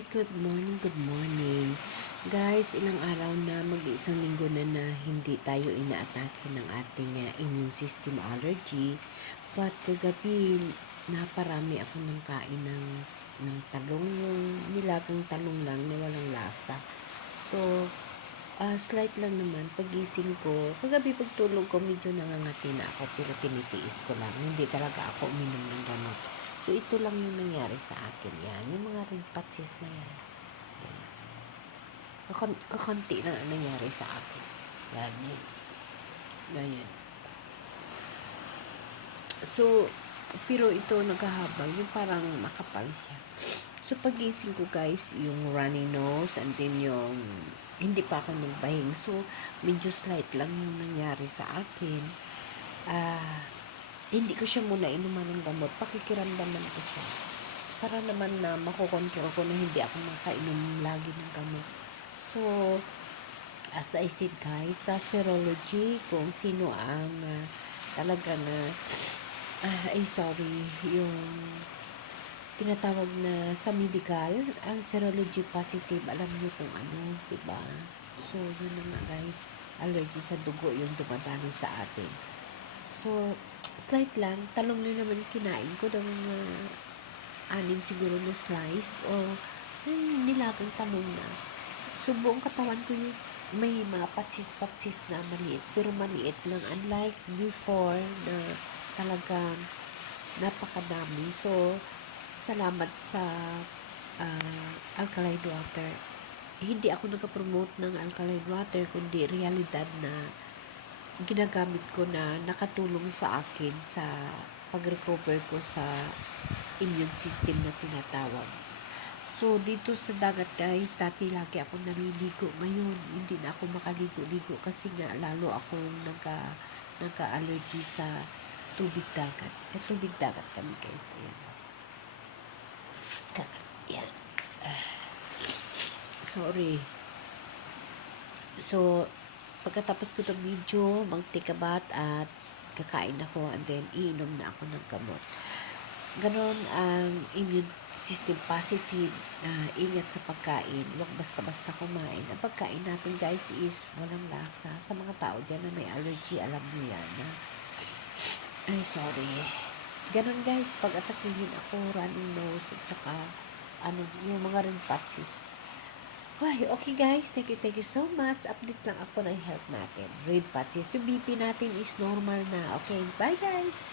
Hi, good morning, good morning. Guys, ilang araw na, mag-iisang linggo na hindi tayo inaatake ng ating immune system allergy. But kagabi, naparami ako ng kain ng talong, yung nilagang talong lang na walang lasa. So, slight lang naman, pagising ko, kagabi pagtulog ko, medyo nangangati na ako, pero tinitiis ko lang. Hindi talaga ako uminom ng gamot. So, ito lang yung nangyari sa akin. Yan, yung mga red patches na yan. Kakunti lang ang nangyari sa akin. Yan, yan. Ganyan. So, pero ito naghahabang, yung parang makapal siya. So, pagising ko guys, yung runny nose, and then yung hindi pa ako nagbahing. So, medyo slight lang yung nangyari sa akin. Hindi ko siya muna inuman ng gamot. Pakikiramdaman ko siya. Para naman na makokontrol ko na hindi ako makainom lagi ng gamot. So, as I said guys, sa serology, kung sino ang talaga na, yung tinatawag na sa medical, ang serology positive, alam niyo kung ano, diba? So, yun na nga guys, allergy sa dugo yung dumadali sa atin. So, slight lang, talong lang naman kinain ko ng mga 6 siguro na slice o nilagang talong na. So, buong katawan ko yung may mga patsis-patsis na maliit, pero maliit lang. Unlike before na talagang napakadami. So, salamat sa alkaline water. Hindi ako nag-promote ng alkaline water, kundi realidad na ginagamit ko na nakatulong sa akin sa pag-recover ko sa immune system na tinatawag. So, dito sa dagat guys, dati lagi ako naliligo. Ngayon, hindi na ako makaligo-ligo kasi nga lalo akong nagka-allergy sa tubig dagat. Tubig dagat kami guys. Ayan. Yan. Sorry. So, pagkatapos ko ng video, mag-take a bath at kakain ako and then iinom na ako ng gamot. Ganon ang immune system positive. Ingat sa pagkain. Huwag basta-basta kumain. Ang pagkain natin guys is walang lasa. Sa mga tao dyan na may allergy, alam niyo yan. Ay, sorry. Ganon guys, pag atakihin ako, running nose, at saka yung mga red patches. Okay guys, thank you so much. Update lang ako ng health natin. Red patches, yung BP natin is normal na. Okay, bye guys!